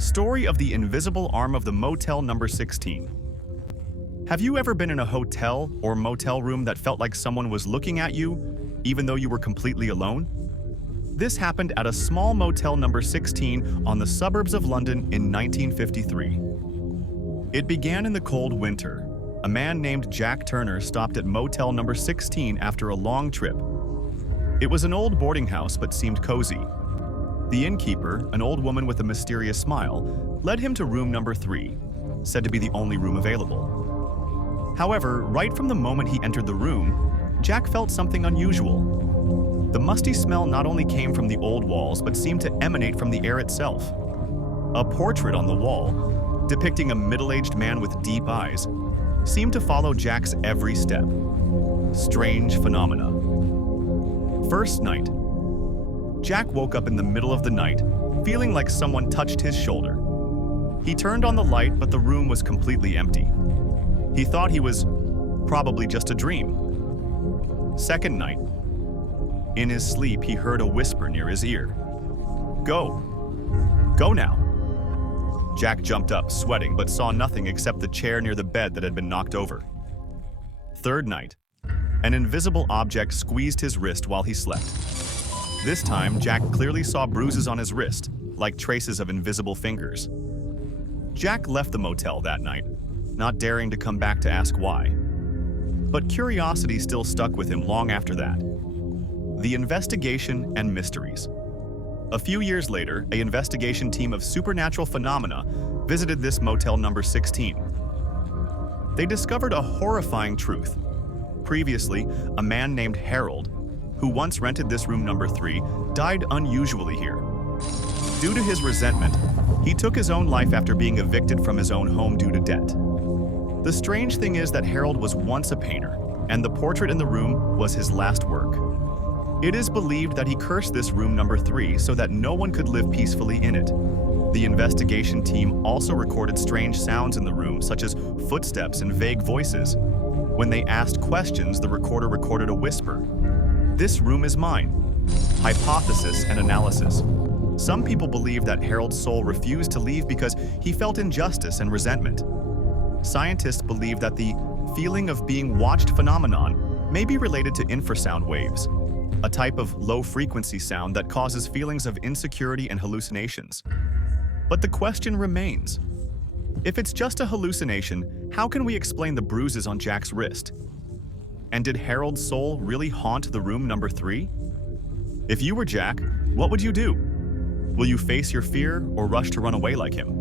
Story of the invisible arm of the Motel No. 16. Have you ever been in a hotel or motel room that felt like someone was looking at you, even though you were completely alone? This happened at a small Motel No. 16 on the suburbs of London in 1953. It began in the cold winter. A man named Jack Turner stopped at Motel No. 16 after a long trip. It was an old boarding house but seemed cozy. The innkeeper, an old woman with a mysterious smile, led him to room number 3, said to be the only room available. However, right from the moment he entered the room, Jack felt something unusual. The musty smell not only came from the old walls but seemed to emanate from the air itself. A portrait on the wall, depicting a middle-aged man with deep eyes, seemed to follow Jack's every step. Strange phenomena. First night. Jack woke up in the middle of the night, feeling like someone touched his shoulder. He turned on the light, but the room was completely empty. He thought he was probably just a dream. Second night. In his sleep, he heard a whisper near his ear. "Go. Go now." Jack jumped up, sweating, but saw nothing except the chair near the bed that had been knocked over. Third night. An invisible object squeezed his wrist while he slept. This time, Jack clearly saw bruises on his wrist, like traces of invisible fingers. Jack left the motel that night, not daring to come back to ask why. But curiosity still stuck with him long after that. The investigation and mysteries. A few years later, an investigation team of supernatural phenomena visited this Motel No. 16. They discovered a horrifying truth. Previously, a man named Harold, who once rented this room number 3, died unusually here. Due to his resentment, he took his own life after being evicted from his own home due to debt. The strange thing is that Harold was once a painter, and the portrait in the room was his last work. It is believed that he cursed this room number 3 so that no one could live peacefully in it. The investigation team also recorded strange sounds in the room, such as footsteps and vague voices. When they asked questions, the recorder recorded a whisper. "This room is mine." Hypothesis and analysis. Some people believe that Harold's soul refused to leave because he felt injustice and resentment. Scientists believe that the feeling of being watched phenomenon may be related to infrasound waves, a type of low-frequency sound that causes feelings of insecurity and hallucinations. But the question remains. If it's just a hallucination, how can we explain the bruises on Jack's wrist? And did Harold's soul really haunt the room number 3? If you were Jack, what would you do? Will you face your fear or rush to run away like him?